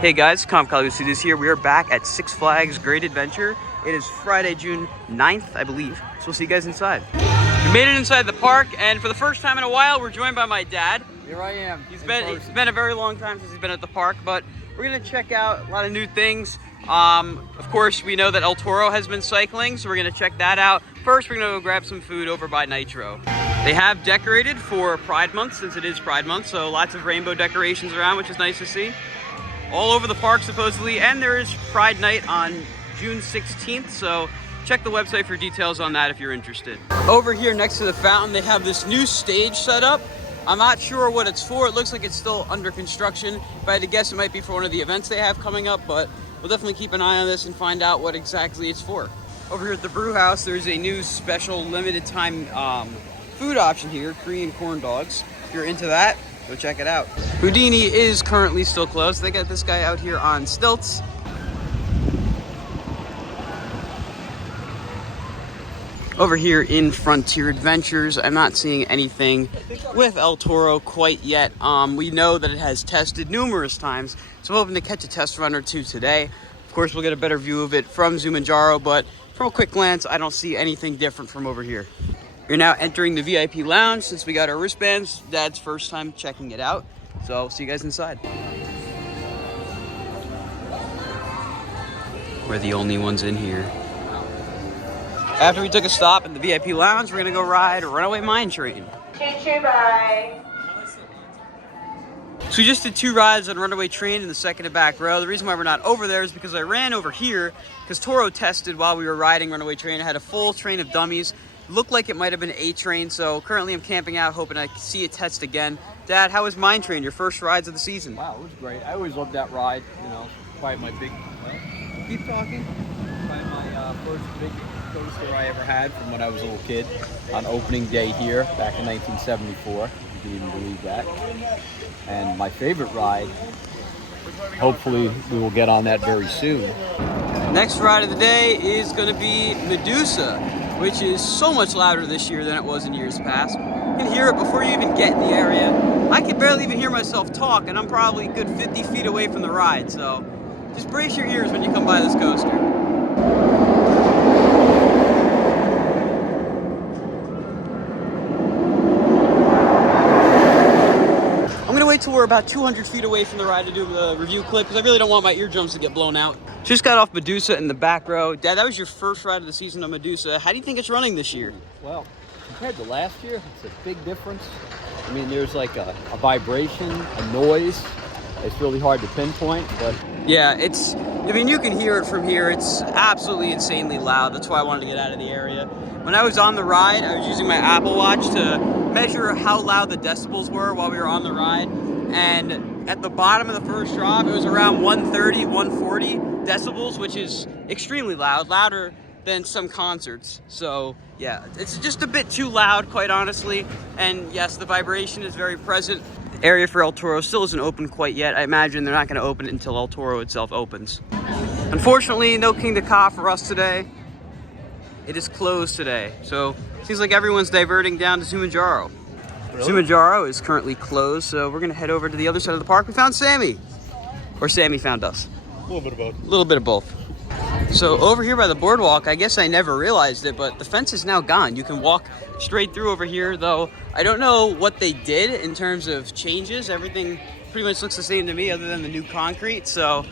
Hey guys, Comp Studios here. We are back at Six Flags Great Adventure. It is Friday, June 9th, I believe. So we'll see you guys inside. We made it inside the park, and for the first time in a while, we're joined by my dad. Here I am. It's been a very long time since he's been at the park, but we're gonna check out a lot of new things. Of course, we know that El Toro has been cycling, so we're gonna check that out. First, we're gonna go grab some food over by Nitro. They have decorated for Pride Month, since it is Pride Month, so lots of rainbow decorations around, which is nice to see. All over the park, supposedly, and there is Pride Night on June 16th, so check the website for details on that if you're interested. Over here next to the fountain, they have this new stage set up. I'm not sure what it's for. It looks like it's still under construction. If I had to guess, it might be for one of the events they have coming up, but we'll definitely keep an eye on this and find out what exactly it's for. Over here at the brew house, there's a new special limited time food option here, Korean corn dogs. If you're into that, go check it out. Houdini is currently still closed. They got this guy out here on stilts. Over here in Frontier Adventures, I'm not seeing anything with El Toro quite yet. We know that it has tested numerous times, so I'm hoping to catch a test run or two today. Of course, we'll get a better view of it from Zumanjaro, but from a quick glance, I don't see anything different from over here. We're now entering the VIP lounge since we got our wristbands. Dad's first time checking it out, so I'll see you guys inside. We're the only ones in here. After we took a stop at the VIP lounge, we're gonna go ride Runaway Mine Train. Choo-choo, bye. So we just did 2 rides on Runaway Train in the second to back row. The reason why we're not over there is because I ran over here because Toro tested while we were riding Runaway Train. I had a full train of dummies. Looked like it might have been A train, so currently I'm camping out, hoping I can see it test again. Dad, how was Mine Train, your first rides of the season? Wow, it was great. I always loved that ride, you know, probably my big, keep talking, probably my first big coaster I ever had from when I was a little kid on opening day here back in 1974, if you can even believe that. And my favorite ride, hopefully we will get on that very soon. Next ride of the day is going to be Medusa, which is so much louder this year than it was in years past. You can hear it before you even get in the area. I can barely even hear myself talk, and I'm probably a good 50 feet away from the ride, so just brace your ears when you come by this coaster. I'm gonna wait till we're about 200 feet away from the ride to do the review clip, because I really don't want my eardrums to get blown out. Just got off Medusa in the back row. Dad, that was your first ride of the season on Medusa. How do you think it's running this year? Well, compared to last year, it's a big difference. I mean, there's like a vibration, a noise. It's really hard to pinpoint, but... Yeah, I mean, you can hear it from here. It's absolutely insanely loud. That's why I wanted to get out of the area. When I was on the ride, I was using my Apple Watch to measure how loud the decibels were while we were on the ride. And at the bottom of the first drop, it was around 130, 140 decibels, which is extremely loud, louder than some concerts. So yeah, it's just a bit too loud, quite honestly. And yes, the vibration is very present. The area for El Toro still isn't open quite yet. I imagine they're not going to open it until El Toro itself opens. Unfortunately, no King to Ka for us today. It is closed today. So seems like everyone's diverting down to Zumanjaro. Really? Zumanjaro is currently closed, so we're going to head over to the other side of the park. We found Sammy. Or Sammy found us. A little bit of both. A little bit of both. So over here by the boardwalk, I guess I never realized it, but the fence is now gone. You can walk straight through over here, though I don't know what they did in terms of changes. Everything pretty much looks the same to me other than the new concrete, so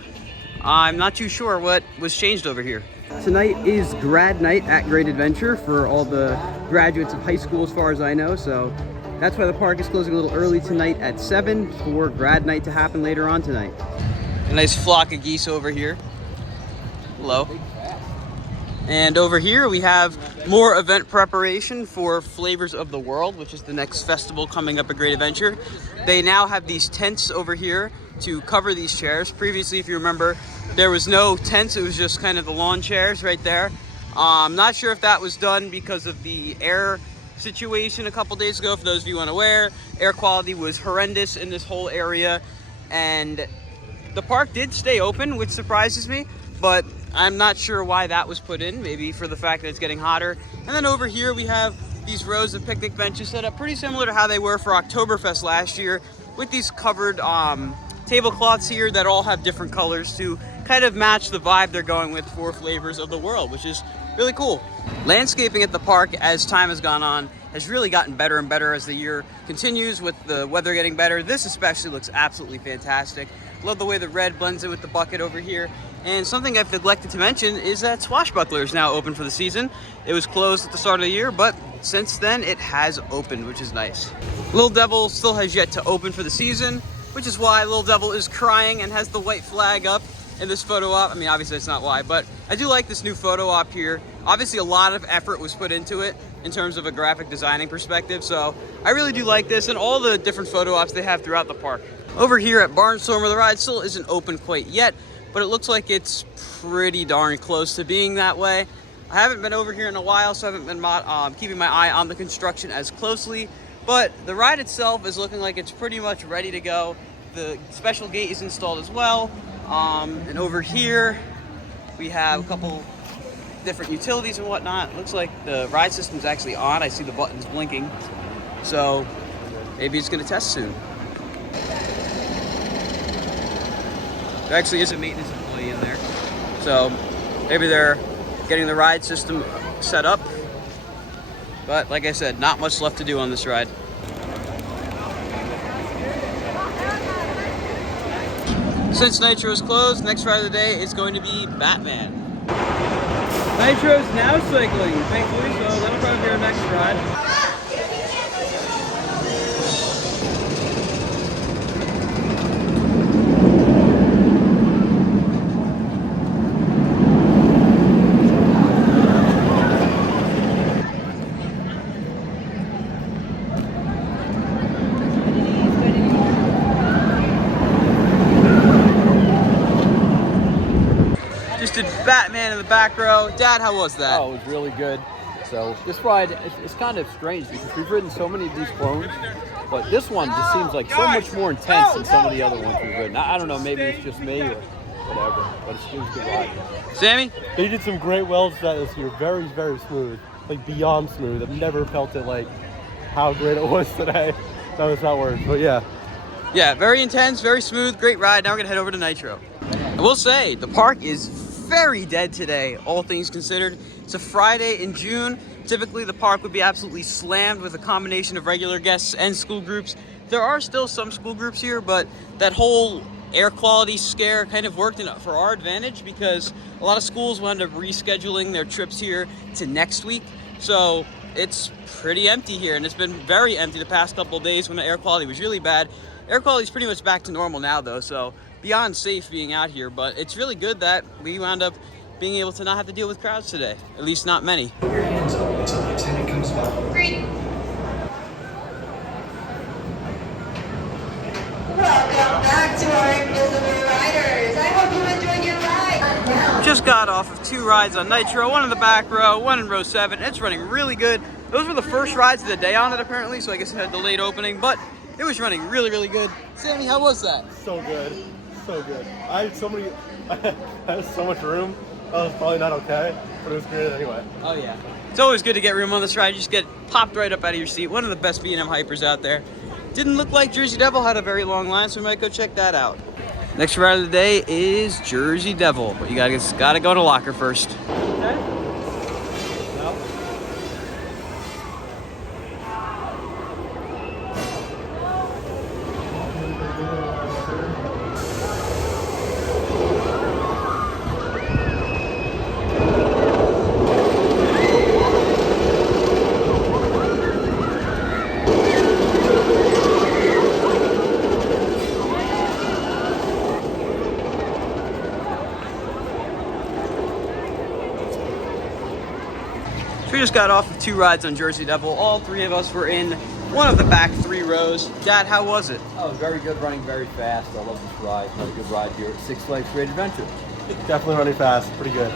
I'm not too sure what was changed over here. Tonight is grad night at Great Adventure for all the graduates of high school as far as I know, so that's why the park is closing a little early tonight at 7 for grad night to happen later on tonight. A nice flock of geese over here. Hello. And over here we have more event preparation for Flavors of the World, which is the next festival coming up at Great Adventure. They now have these tents over here to cover these chairs. Previously, if you remember, there was no tents. It was just kind of the lawn chairs right there. I'm not sure if that was done because of the air situation a couple days ago. For those of you unaware, air quality was horrendous in this whole area, and the park did stay open, which surprises me, but I'm not sure why that was put in, maybe for the fact that it's getting hotter. And then over here we have these rows of picnic benches set up pretty similar to how they were for Oktoberfest last year, with these covered tablecloths here that all have different colors to kind of match the vibe they're going with for Flavors of the World, which is really cool. Landscaping at the park as time has gone on has really gotten better and better as the year continues with the weather getting better. This especially looks absolutely fantastic. Love the way the red blends in with the bucket over here. And something I've neglected to mention is that Swashbuckler is now open for the season. It was closed at the start of the year, but since then it has opened, which is nice. Little Devil still has yet to open for the season, which is why Little Devil is crying and has the white flag up in this photo op. I mean, obviously that's not why, but I do like this new photo op here. Obviously a lot of effort was put into it in terms of a graphic designing perspective, so I really do like this and all the different photo ops they have throughout the park. Over here at Barnstormer, the ride still isn't open quite yet, but it looks like it's pretty darn close to being that way. I haven't been over here in a while, so I haven't been keeping my eye on the construction as closely, but the ride itself is looking like it's pretty much ready to go. The special gate is installed as well. And over here, we have a couple different utilities and whatnot. Looks like the ride system's actually on. I see the buttons blinking. So maybe it's gonna test soon. There actually is a maintenance employee in there. So maybe they're getting the ride system set up. But like I said, not much left to do on this ride. Since Nitro is closed, next ride of the day is going to be Batman. Nitro's now cycling, thankfully, so that'll probably be our next ride. Did Batman in the back row. Dad, how was that? Oh, it was really good. So this ride, it's kind of strange because we've ridden so many of these clones, but this one just seems like so much more intense than some of the other ones we've ridden. I don't know, maybe it's just me or whatever, but it was a good ride. Sammy? They did some great welds this year. Very, very smooth. Like beyond smooth. I've never felt it like how great it was today. That was not words, but yeah. Yeah, very intense, very smooth, great ride. Now we're gonna head over to Nitro. I will say, the park is very dead today, all things considered. It's a Friday in June. Typically the park would be absolutely slammed with a combination of regular guests and school groups. There are still some school groups here, but that whole air quality scare kind of worked for our advantage because a lot of schools wound up rescheduling their trips here to next week. So it's pretty empty here, and it's been very empty the past couple of days when the air quality was really bad. Air quality is pretty much back to normal now though, so beyond safe being out here, but it's really good that we wound up being able to not have to deal with crowds today, at least not many. Put your hands up until the attendant comes by. Great. Welcome back to our Invisible Riders. I hope you enjoyed your ride. Just got off of 2 rides on Nitro, one in the back row, one in row 7. It's running really good. Those were the first rides of the day on it apparently, so I guess it had delayed opening, but it was running really, really good. Sammy, how was that? So good. So good. I had so many, I had so much room. That was probably not okay, but it was great anyway. Oh yeah. It's always good to get room on this ride. You just get popped right up out of your seat. One of the best B&M hypers out there. Didn't look like Jersey Devil had a very long line, so we might go check that out. Next ride of the day is Jersey Devil, but you gotta go to locker first. We just got off of 2 rides on Jersey Devil. All 3 of us were in one of the back 3 rows. Dad, how was it? Oh, very good, running very fast. I love this ride. Had a good ride here at Six Flags Great Adventure. Definitely running fast. Pretty good.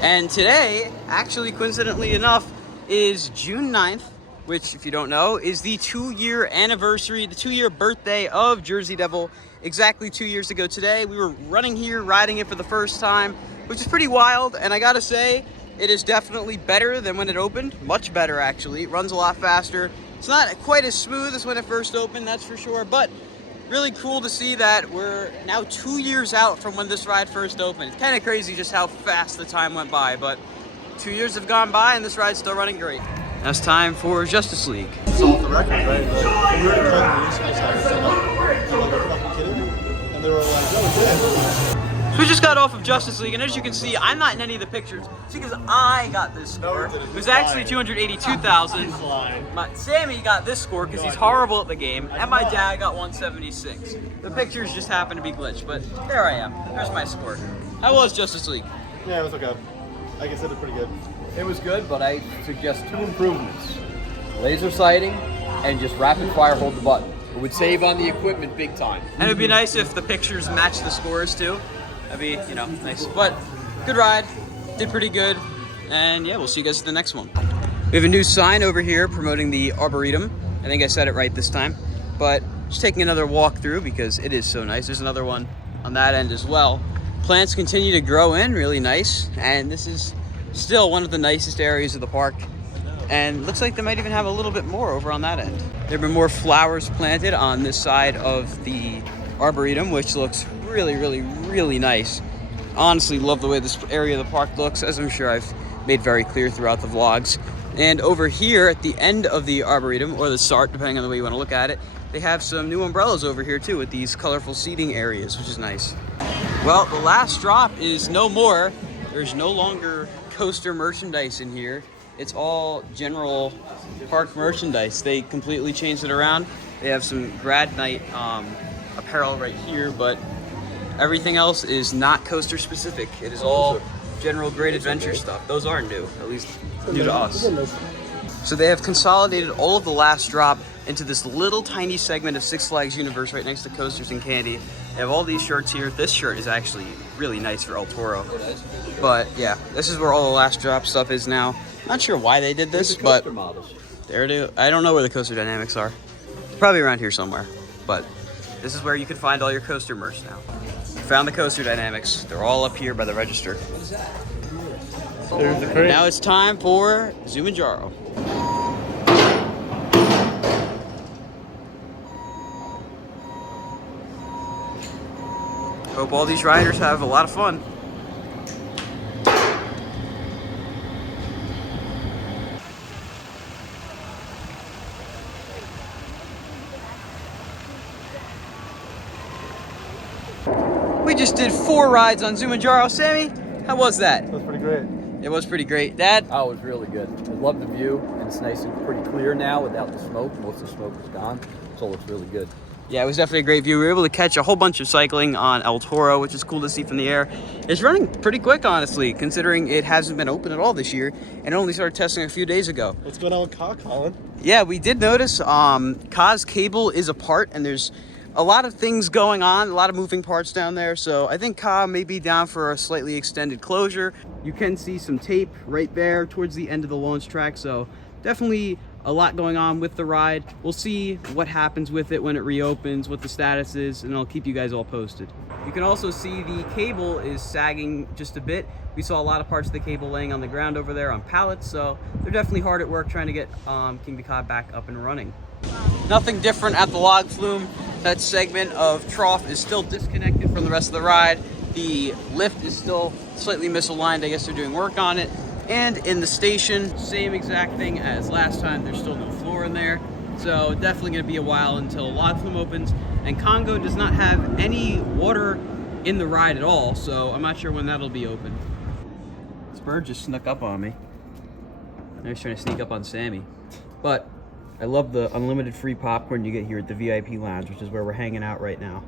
And today, actually coincidentally enough, is June 9th, which if you don't know, is the 2-year anniversary, the 2-year birthday of Jersey Devil. Exactly 2 years ago today, we were running here, riding it for the first time, which is pretty wild. And I gotta say, it is definitely better than when it opened. Much better, actually. It runs a lot faster. It's not quite as smooth as when it first opened, that's for sure, but really cool to see that we're now 2 years out from when this ride first opened. It's kind of crazy just how fast the time went by, but 2 years have gone by and this ride's still running great. Now it's time for Justice League. It's off the record, right? Like, when we were in Canton, these guys had it. I'm like, "Are you fucking kidding me?" And they were like, "No, it's it." So we just got off of Justice League, and as you can see, I'm not in any of the pictures. See, because I got this score. It was actually 282,000. Sammy got this score because he's horrible at the game, and my dad got 176. The pictures just happen to be glitched, but there I am. There's my score. How was Justice League? Yeah, it was okay. I consider it pretty good. It was good, but I suggest 2 improvements. Laser sighting and just rapid fire hold the button. It would save on the equipment big time. And it would be nice if the pictures match the scores too. That'd be, you know, nice. But good ride, did pretty good. And yeah, we'll see you guys at the next one. We have a new sign over here promoting the Arboretum. I think I said it right this time. But just taking another walk through because it is so nice. There's another one on that end as well. Plants continue to grow in, really nice. And this is still one of the nicest areas of the park. And looks like they might even have a little bit more over on that end. There have been more flowers planted on this side of the Arboretum, which looks really nice. Honestly, love the way this area of the park looks, as I'm sure I've made very clear throughout the vlogs. And over here at the end of the Arboretum, or the start, depending on the way you want to look at it, they have some new umbrellas over here too with these colorful seating areas, which is nice. Well, the last drop is no more. There's no longer coaster merchandise in here. It's all general park merchandise. They completely changed it around. They have some grad night apparel right here, but everything else is not coaster specific. It is all general great adventure stuff. Those are new, at least new to us. So they have consolidated all of the last drop into this little tiny segment of Six Flags Universe right next to Coasters and Candy. They have all these shirts here. This shirt is actually really nice for El Toro. But yeah, this is where all the last drop stuff is now. Not sure why they did this, but there it is. I don't know where the Coaster Dynamics are. Probably around here somewhere, but this is where you can find all your coaster merch now. Found the Coaster Dynamics. They're all up here by the register. There's the crate. Now it's time for Zumanjaro. Hope all these riders have a lot of fun. We just did 4 rides on Zumanjaro. Sammy, how was that? That was pretty great. It was pretty great. Dad? Oh, it was really good. I love the view, and it's nice and pretty clear now without the smoke. Most of the smoke is gone, so it looks really good. Yeah, it was definitely a great view. We were able to catch a whole bunch of cycling on El Toro, which is cool to see from the air. It's running pretty quick, honestly, considering it hasn't been open at all this year, and only started testing a few days ago. What's going on with Ka, Colin? Yeah, we did notice Ka's cable is apart, and there's a lot of things going on, a lot of moving parts down there, so I think Ka may be down for a slightly extended closure. You can see some tape right there towards the end of the launch track, so definitely a lot going on with the ride. We'll see what happens with it when it reopens, what the status is, and I'll keep you guys all posted. You can also see the cable is sagging just a bit. We saw a lot of parts of the cable laying on the ground over there on pallets, so they're definitely hard at work trying to get King Ka back up and running. Nothing different at the log flume. That segment of trough is still disconnected from the rest of the ride. The lift is still slightly misaligned. I guess they're doing work on it. And in the station, same exact thing as last time. There's still no floor in there. So definitely gonna be a while until log flume opens. And Congo does not have any water in the ride at all. So I'm not sure when that'll be open. This bird just snuck up on me. I was trying to sneak up on Sammy. But I love the unlimited free popcorn you get here at the VIP Lounge, which is where we're hanging out right now.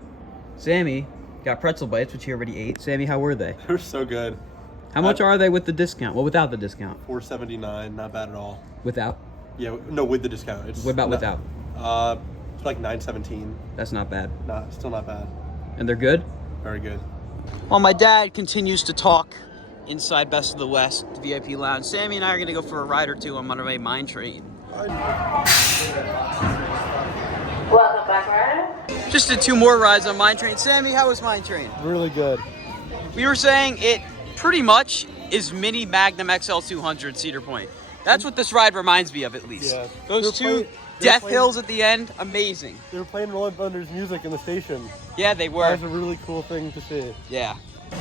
Sammy got pretzel bites, which he already ate. Sammy, how were they? They're so good. How much are they with the discount? Well, without the discount. $4.79, not bad at all. Without? Yeah, no, with the discount. It's What about without? It's like $9.17. That's not bad. Still not bad. And they're good? Very good. Well, my dad continues to talk inside Best of the West, the VIP Lounge. Sammy and I are gonna go for a ride or two on Monterey Mine Train. Welcome back, rider. Just did 2 more rides on Mine Train. Sammy, how was Mine Train? Really good. We were saying it pretty much is mini Magnum XL 200 Cedar Point. That's what this ride reminds me of, at least. Yeah. Those two Death Hills at the end, amazing. They were playing Rolling Thunder's music in the station. Yeah, they That were. was a really cool thing to see. Yeah.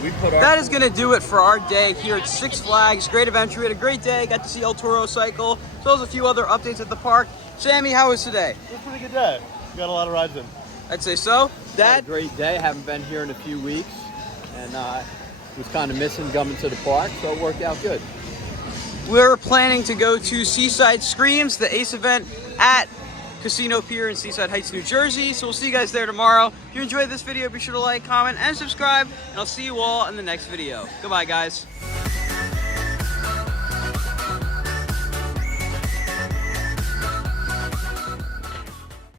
We put our That is going to do it for our day here at Six Flags. Great adventure. We had a great day. Got to see El Toro cycle. As well as a few other updates at the park. Sammy, how was today? It was a pretty good day. We got a lot of rides in. I'd say so. had a Dad? great day. Haven't been here in a few weeks, and was kind of missing coming to the park, so it worked out good. We're planning to go to Seaside Screams, the ACE event at Casino Pier in Seaside Heights, New Jersey. So we'll see you guys there tomorrow. If you enjoyed this video, be sure to like, comment, and subscribe. And I'll see you all in the next video. Goodbye, guys.